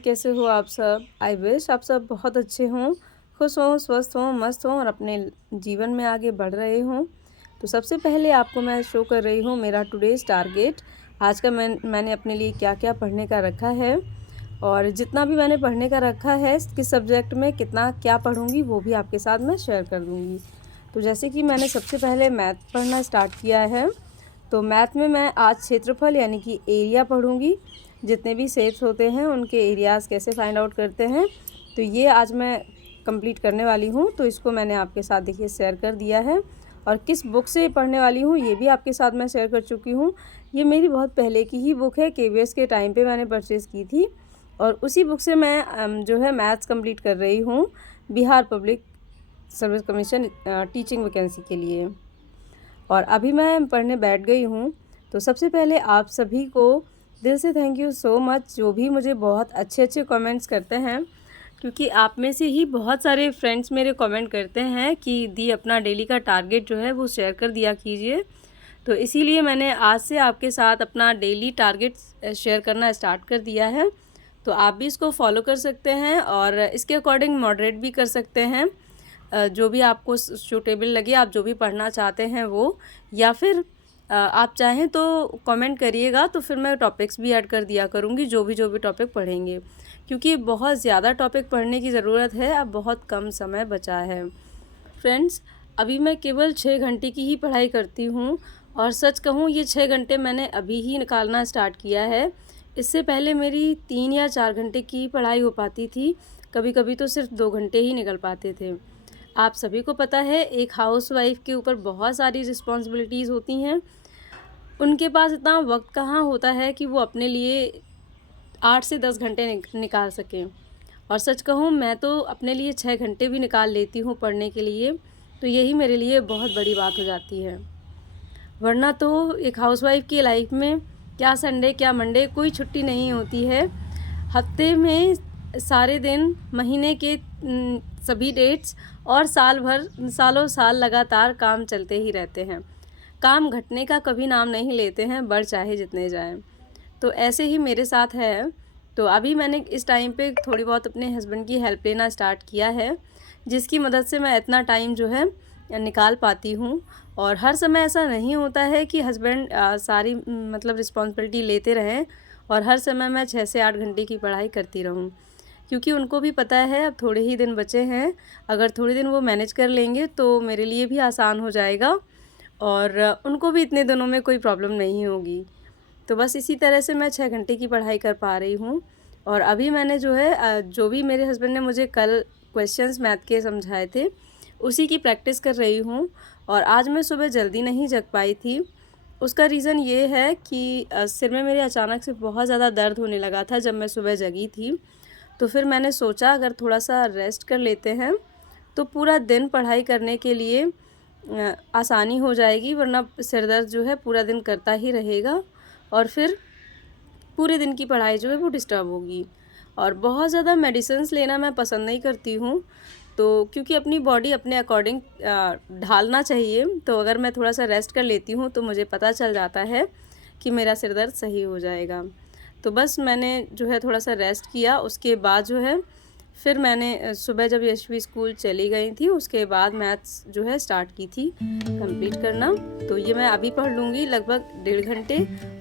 कैसे हो आप सब? आई विश आप सब बहुत अच्छे हों, खुश हों, स्वस्थ हों, मस्त हों और अपने जीवन में आगे बढ़ रहे हों। तो सबसे पहले आपको मैं शो कर रही हूँ मेरा टुडेज़ टारगेट। आज का मैंने अपने लिए क्या-क्या पढ़ने का रखा है और जितना भी मैंने पढ़ने का रखा है, किस सब्जेक्ट में कितना क्या पढ़ूँगी वो भी आपके साथ मैं शेयर कर दूँगी। तो जैसे कि मैंने सबसे पहले मैथ पढ़ना स्टार्ट किया है, तो मैथ में मैं आज क्षेत्रफल यानी कि एरिया पढ़ूँगी। जितने भी शेप्स होते हैं उनके एरियाज़ कैसे फाइंड आउट करते हैं, तो ये आज मैं कंप्लीट करने वाली हूँ। तो इसको मैंने आपके साथ देखिए शेयर कर दिया है और किस बुक से पढ़ने वाली हूँ ये भी आपके साथ मैं शेयर कर चुकी हूँ। ये मेरी बहुत पहले की ही बुक है, केवीएस के टाइम पे मैंने परचेज़ की थी और उसी बुक से मैं जो है मैथ्स कंप्लीट कर रही हूँ Bihar public service commission teaching vacancy के लिए। और अभी मैं पढ़ने बैठ गई हूँ। तो सबसे पहले आप सभी को दिल से थैंक यू सो मच, जो भी मुझे बहुत अच्छे-अच्छे कमेंट्स करते हैं, क्योंकि आप में से ही बहुत सारे फ्रेंड्स मेरे कमेंट करते हैं कि दी अपना डेली का टारगेट जो है वो शेयर कर दिया कीजिए। तो इसीलिए मैंने आज से आपके साथ अपना डेली टारगेट शेयर करना स्टार्ट कर दिया है। तो आप भी इसको फॉलो कर सकते हैं और इसके अकॉर्डिंग मॉडरेट भी कर सकते हैं। जो भी आपको सूटेबल लगे, आप जो भी पढ़ना चाहते हैं वो, या फिर आप चाहें तो कमेंट करिएगा, तो फिर मैं टॉपिक्स भी ऐड कर दिया करूँगी जो भी टॉपिक पढ़ेंगे, क्योंकि बहुत ज़्यादा टॉपिक पढ़ने की ज़रूरत है, अब बहुत कम समय बचा है। फ्रेंड्स, अभी मैं केवल 6 घंटे की ही पढ़ाई करती हूँ और सच कहूँ ये 6 घंटे मैंने अभी ही निकालना स्टार्ट किया है। इससे पहले मेरी 3 या 4 घंटे की पढ़ाई हो पाती थी, कभी-कभी तो सिर्फ 2 घंटे ही निकल पाते थे। आप सभी को पता है एक हाउसवाइफ़ के ऊपर बहुत सारी रिस्पॉन्सिबिलिटीज़ होती हैं। उनके पास इतना वक़्त कहाँ होता है कि वो अपने लिए 8 से 10 घंटे निकाल सकें। और सच कहूँ मैं तो अपने लिए 6 घंटे भी निकाल लेती हूँ पढ़ने के लिए, तो यही मेरे लिए बहुत बड़ी बात हो जाती है। वरना तो एक हाउसवाइफ़ की लाइफ़ में क्या संडे क्या मंडे कोई छुट्टी नहीं होती है। हफ्ते में सारे दिन, महीने के सभी डेट्स और साल भर, सालों साल लगातार काम चलते ही रहते हैं। काम घटने का कभी नाम नहीं लेते हैं, बढ़ चाहे जितने जाएँ। तो ऐसे ही मेरे साथ है। तो अभी मैंने इस टाइम पे थोड़ी बहुत अपने हस्बैंड की हेल्प लेना स्टार्ट किया है, जिसकी मदद से मैं इतना टाइम जो है निकाल पाती हूँ। और हर समय ऐसा नहीं होता है कि हस्बैंड सारी मतलब रिस्पॉन्सिबिलिटी लेते रहें और हर समय मैं 6 से 8 घंटे की पढ़ाई करती रहूँ, क्योंकि उनको भी पता है अब थोड़े ही दिन बचे हैं। अगर थोड़े दिन वो मैनेज कर लेंगे तो मेरे लिए भी आसान हो जाएगा और उनको भी इतने दिनों में कोई प्रॉब्लम नहीं होगी। तो बस इसी तरह से मैं 6 घंटे की पढ़ाई कर पा रही हूँ। और अभी मैंने जो है जो भी मेरे हस्बैंड ने मुझे कल क्वेश्चंस मैथ के समझाए थे, उसी की प्रैक्टिस कर रही हूँ। और आज मैं सुबह जल्दी नहीं जग पाई थी। उसका रीज़न ये है कि सिर में मेरे अचानक से बहुत ज़्यादा दर्द होने लगा था जब मैं सुबह जगी थी। तो फिर मैंने सोचा अगर थोड़ा-सा रेस्ट कर लेते हैं, तो पूरा दिन पढ़ाई करने के लिए आसानी हो जाएगी, वरना सिर दर्द जो है पूरा दिन करता ही रहेगा और फिर पूरे दिन की पढ़ाई जो है वो डिस्टर्ब होगी। और बहुत ज़्यादा मेडिसिन्स लेना मैं पसंद नहीं करती हूँ, तो क्योंकि अपनी बॉडी अपने अकॉर्डिंग ढालना चाहिए। तो अगर मैं थोड़ा-सा रेस्ट कर लेती हूँ तो मुझे पता चल जाता है कि मेरा सिर दर्द सही हो जाएगा। तो बस मैंने जो है थोड़ा-सा रेस्ट किया, उसके बाद जो है फिर मैंने सुबह जब यशवी स्कूल चली गई थी, उसके बाद मैथ्स जो है स्टार्ट की थी कंप्लीट करना। तो ये मैं अभी पढ़ लूँगी लगभग 1.5 घंटे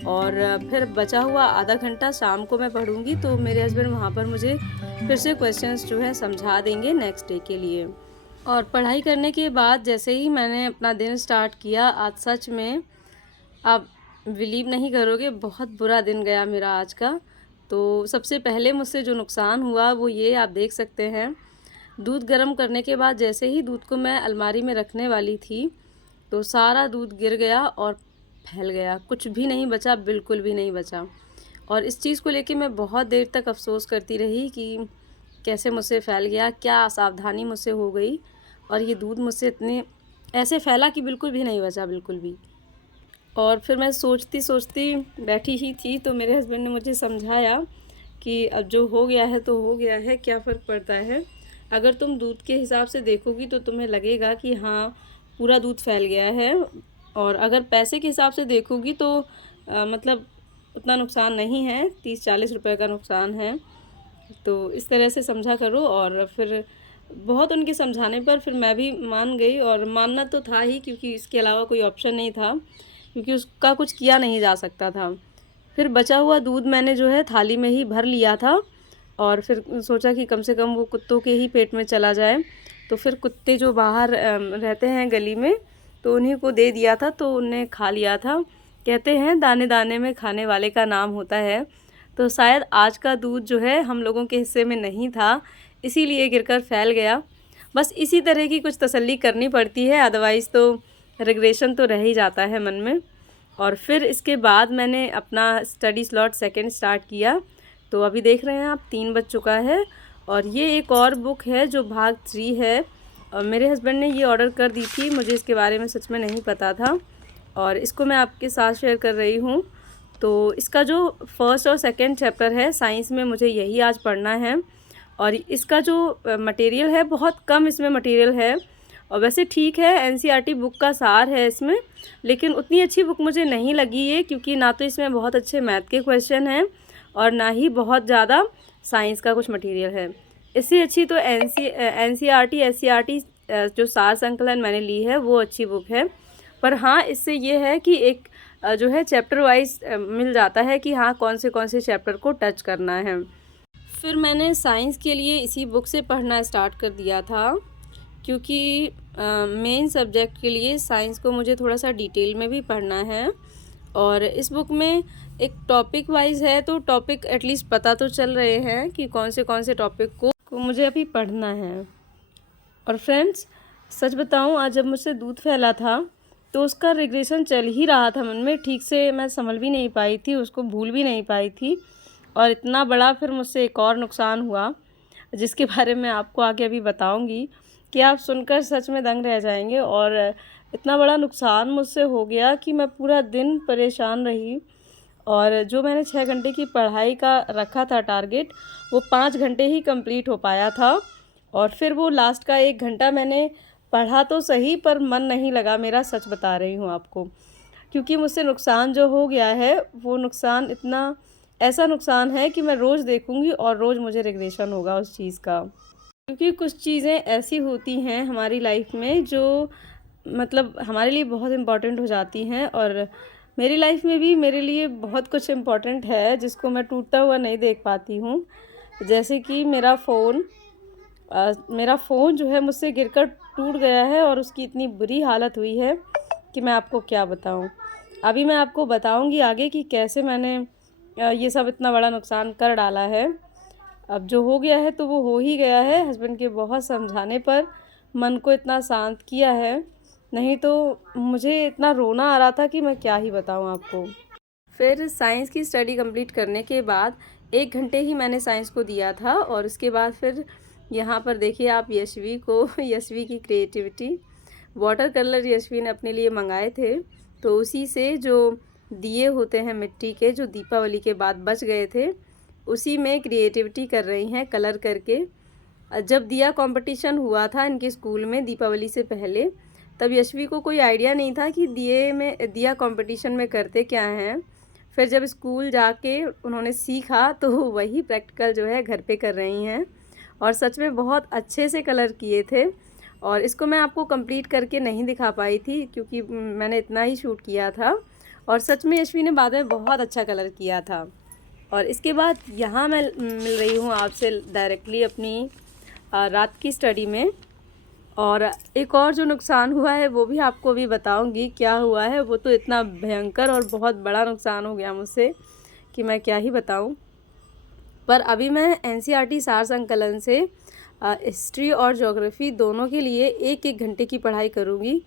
और फिर बचा हुआ आधा घंटा शाम को मैं पढ़ूँगी। तो मेरे हस्बैंड वहाँ पर मुझे फिर से क्वेश्चंस जो है समझा देंगे नेक्स्ट डे के लिए। और पढ़ाई करने के बाद जैसे ही मैंने अपना दिन स्टार्ट किया, आज सच में आप बिलीव नहीं करोगे, बहुत बुरा दिन गया मेरा आज का। तो सबसे पहले मुझसे जो नुकसान हुआ वो ये आप देख सकते हैं, दूध गर्म करने के बाद जैसे ही दूध को मैं अलमारी में रखने वाली थी, तो सारा दूध गिर गया और फैल गया, कुछ भी नहीं बचा, बिल्कुल भी नहीं बचा। और इस चीज़ को लेके मैं बहुत देर तक अफ़सोस करती रही कि कैसे मुझसे फैल गया, क्या असावधानी मुझसे हो गई और ये दूध मुझसे इतने ऐसे फैला कि बिल्कुल भी नहीं बचा, बिल्कुल भी। और फिर मैं सोचती-सोचती बैठी ही थी, तो मेरे हस्बैंड ने मुझे समझाया कि अब जो हो गया है तो हो गया है, क्या फ़र्क पड़ता है। अगर तुम दूध के हिसाब से देखोगी तो तुम्हें लगेगा कि हाँ, पूरा दूध फैल गया है, और अगर पैसे के हिसाब से देखोगी तो मतलब उतना नुकसान नहीं है, 30-40 रुपए का नुकसान है। तो इस तरह से समझा करो। और फिर बहुत उनके समझाने पर फिर मैं भी मान गई, और मानना तो था ही क्योंकि इसके अलावा कोई ऑप्शन नहीं था, क्योंकि उसका कुछ किया नहीं जा सकता था। फिर बचा हुआ दूध मैंने जो है थाली में ही भर लिया था, और फिर सोचा कि कम से कम वो कुत्तों के ही पेट में चला जाए। तो फिर कुत्ते जो बाहर रहते हैं गली में, तो उन्हीं को दे दिया था, तो उनने खा लिया था। कहते हैं दाने दाने में खाने वाले का नाम होता है। तो शायद आज का दूध जो है हम लोगों के हिस्से में नहीं था, इसीलिए गिरकर फैल गया। बस इसी तरह की कुछ तसल्ली करनी पड़ती है, अदरवाइज़ तो रिग्रेशन तो रह ही जाता है मन में। और फिर इसके बाद मैंने अपना स्टडी स्लॉट सेकंड स्टार्ट किया। तो अभी देख रहे हैं आप 3 बज चुका है, और ये एक और बुक है जो भाग 3 है। और मेरे हस्बैंड ने ये ऑर्डर कर दी थी, मुझे इसके बारे में सच में नहीं पता था, और इसको मैं आपके साथ शेयर कर रही हूँ। तो इसका जो फर्स्ट और सेकंड चैप्टर है साइंस में, मुझे यही आज पढ़ना है। और इसका जो मटेरियल है, बहुत कम इसमें मटेरियल है, और वैसे ठीक है, एनसीईआरटी बुक का सार है इसमें, लेकिन उतनी अच्छी बुक मुझे नहीं लगी ये, क्योंकि ना तो इसमें बहुत अच्छे मैथ के क्वेश्चन हैं और ना ही बहुत ज़्यादा साइंस का कुछ मटेरियल है। इससे अच्छी तो एनसीईआरटी एससीईआरटी जो सार संकलन मैंने ली है वो अच्छी बुक है। पर हाँ, इससे ये है कि एक जो है चैप्टर वाइज मिल जाता है कि हाँ कौन से चैप्टर को टच करना है। फिर मैंने साइंस के लिए इसी बुक से पढ़ना स्टार्ट कर दिया था, क्योंकि मेन सब्जेक्ट के लिए साइंस को मुझे थोड़ा सा डिटेल में भी पढ़ना है। और इस बुक में एक टॉपिक वाइज है, तो टॉपिक एटलीस्ट पता तो चल रहे हैं कि कौन से टॉपिक को मुझे अभी पढ़ना है। और फ्रेंड्स, सच बताऊं, आज जब मुझसे दूध फैला था तो उसका रिग्रेशन चल ही रहा था मन में, ठीक से मैं संभल भी नहीं पाई थी, उसको भूल भी नहीं पाई थी। और इतना बड़ा फिर मुझसे एक और नुकसान हुआ, जिसके बारे में आपको आगे अभी बताऊंगी, कि आप सुनकर सच में दंग रह जाएंगे। और इतना बड़ा नुकसान मुझसे हो गया कि मैं पूरा दिन परेशान रही, और जो मैंने 6 घंटे की पढ़ाई का रखा था टारगेट, वो 5 घंटे ही कंप्लीट हो पाया था। और फिर वो लास्ट का 1 घंटा मैंने पढ़ा तो सही, पर मन नहीं लगा मेरा, सच बता रही हूँ आपको। क्योंकि मुझसे नुकसान जो हो गया है, वो नुकसान इतना ऐसा नुकसान है कि मैं रोज़ देखूँगी और रोज़ मुझे रिग्रेशन होगा उस चीज़ का। क्योंकि कुछ चीज़ें ऐसी होती हैं हमारी लाइफ में जो मतलब हमारे लिए बहुत इम्पॉर्टेंट हो जाती हैं, और मेरी लाइफ में भी मेरे लिए बहुत कुछ इम्पॉर्टेंट है जिसको मैं टूटता हुआ नहीं देख पाती हूँ। जैसे कि मेरा फ़ोन जो है मुझसे गिरकर टूट गया है, और उसकी इतनी बुरी हालत हुई है कि मैं आपको क्या बताऊँ। अभी मैं आपको बताऊँगी आगे कि कैसे मैंने ये सब इतना बड़ा नुकसान कर डाला है। अब जो हो गया है तो वो हो ही गया है। हस्बैंड के बहुत समझाने पर मन को इतना शांत किया है, नहीं तो मुझे इतना रोना आ रहा था कि मैं क्या ही बताऊँ आपको। फिर साइंस की स्टडी कंप्लीट करने के बाद 1 घंटे ही मैंने साइंस को दिया था, और उसके बाद फिर यहाँ पर देखिए आप यशवी को यशवी की क्रिएटिविटी, वाटर कलर यशवी ने अपने लिए मंगाए थे, तो उसी से जो दिए होते हैं मिट्टी के, जो दीपावली के बाद बच गए थे, उसी में क्रिएटिविटी कर रही हैं कलर करके। जब दिया कंपटीशन हुआ था इनके स्कूल में दीपावली से पहले, तब यशवी को कोई आइडिया नहीं था कि दिया कंपटीशन में करते क्या हैं। फिर जब स्कूल जाके उन्होंने सीखा तो वही प्रैक्टिकल जो है घर पे कर रही हैं, और सच में बहुत अच्छे से कलर किए थे। और इसको मैं आपको कंप्लीट करके नहीं दिखा पाई थी, क्योंकि मैंने इतना ही शूट किया था, और सच में यशवी ने बाद में बहुत अच्छा कलर किया था। और इसके बाद यहाँ मैं मिल रही हूँ आपसे डायरेक्टली अपनी रात की स्टडी में। और एक और जो नुकसान हुआ है वो भी आपको भी बताऊंगी क्या हुआ है। वो तो इतना भयंकर और बहुत बड़ा नुकसान हो गया मुझसे कि मैं क्या ही बताऊं। पर अभी मैं एनसीईआरटी सार संकलन से हिस्ट्री और ज्योग्राफी दोनों के लिए 1-1 घंटे की पढ़ाई करूंगी।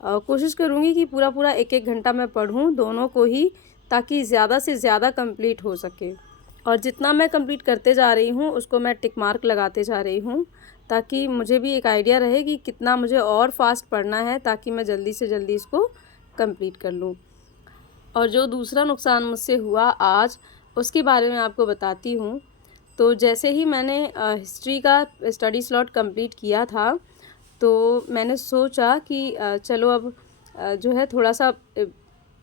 कोशिश करूंगी कि पूरा 1-1 घंटा मैं पढूं दोनों को ही, ताकि ज़्यादा से ज़्यादा कंप्लीट हो सके। और जितना मैं कंप्लीट करते जा रही हूँ उसको मैं टिक मार्क लगाते जा रही हूँ, ताकि मुझे भी एक आइडिया रहे कि कितना मुझे और फास्ट पढ़ना है, ताकि मैं जल्दी से जल्दी इसको कंप्लीट कर लूँ। और जो दूसरा नुकसान मुझसे हुआ आज, उसके बारे में आपको बताती हूँ। तो जैसे ही मैंने हिस्ट्री का स्टडी स्लॉट कंप्लीट किया था, तो मैंने सोचा कि चलो अब जो है थोड़ा सा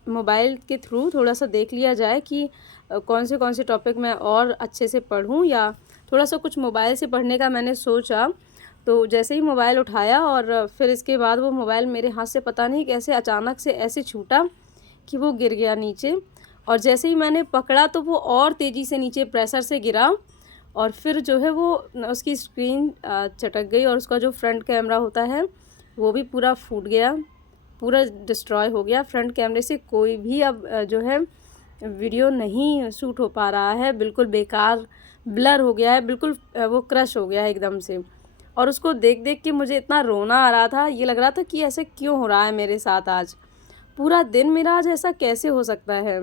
मोबाइल के थ्रू थोड़ा सा देख लिया जाए कि कौन से टॉपिक मैं और अच्छे से पढूं, या थोड़ा सा कुछ मोबाइल से पढ़ने का मैंने सोचा। तो जैसे ही मोबाइल उठाया और फिर इसके बाद वो मोबाइल मेरे हाथ से पता नहीं कैसे अचानक से ऐसे छूटा कि वो गिर गया नीचे। और जैसे ही मैंने पकड़ा तो वो और तेज़ी से नीचे प्रेशर से गिरा और फिर जो है वो उसकी स्क्रीन चटक गई और उसका जो फ्रंट कैमरा होता है वो भी पूरा फूट गया, पूरा डिस्ट्रॉय हो गया। फ्रंट कैमरे से कोई भी अब जो है वीडियो नहीं शूट हो पा रहा है, बिल्कुल बेकार ब्लर हो गया है, बिल्कुल वो क्रश हो गया है एकदम से। और उसको देख देख के मुझे इतना रोना आ रहा था, ये लग रहा था कि ऐसे क्यों हो रहा है मेरे साथ आज, पूरा दिन मेरा आज ऐसा कैसे हो सकता है।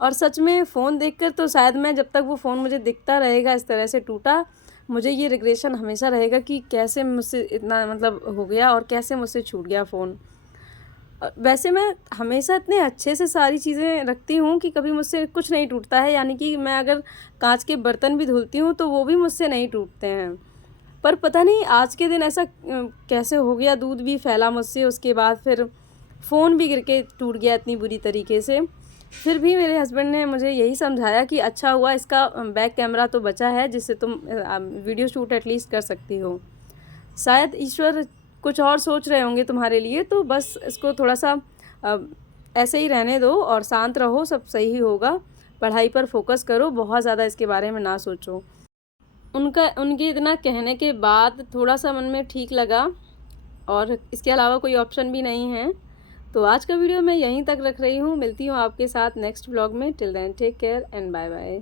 और सच में फ़ोन देखकर तो शायद मैं, जब तक वो फ़ोन मुझे दिखता रहेगा इस तरह से टूटा, मुझे ये रिग्रेशन हमेशा रहेगा कि कैसे मुझसे इतना मतलब हो गया और कैसे मुझसे छूट गया फ़ोन। वैसे मैं हमेशा इतने अच्छे से सारी चीज़ें रखती हूँ कि कभी मुझसे कुछ नहीं टूटता है, यानी कि मैं अगर कांच के बर्तन भी धुलती हूँ तो वो भी मुझसे नहीं टूटते हैं। पर पता नहीं आज के दिन ऐसा कैसे हो गया, दूध भी फैला मुझसे, उसके बाद फिर फ़ोन भी गिर के टूट गया इतनी बुरी तरीके से। फिर भी मेरे हस्बैंड ने मुझे यही समझाया कि अच्छा हुआ इसका बैक कैमरा तो बचा है जिससे तुम वीडियो शूट एटलीस्ट कर सकती हो। शायद ईश्वर कुछ और सोच रहे होंगे तुम्हारे लिए, तो बस इसको थोड़ा सा ऐसे ही रहने दो और शांत रहो, सब सही ही होगा। पढ़ाई पर फोकस करो, बहुत ज़्यादा इसके बारे में ना सोचो। उनके इतना कहने के बाद थोड़ा सा मन में ठीक लगा और इसके अलावा कोई ऑप्शन भी नहीं है। तो आज का वीडियो मैं यहीं तक रख रही हूँ, मिलती हूँ आपके साथ नेक्स्ट व्लॉग में। Till then take care and bye bye.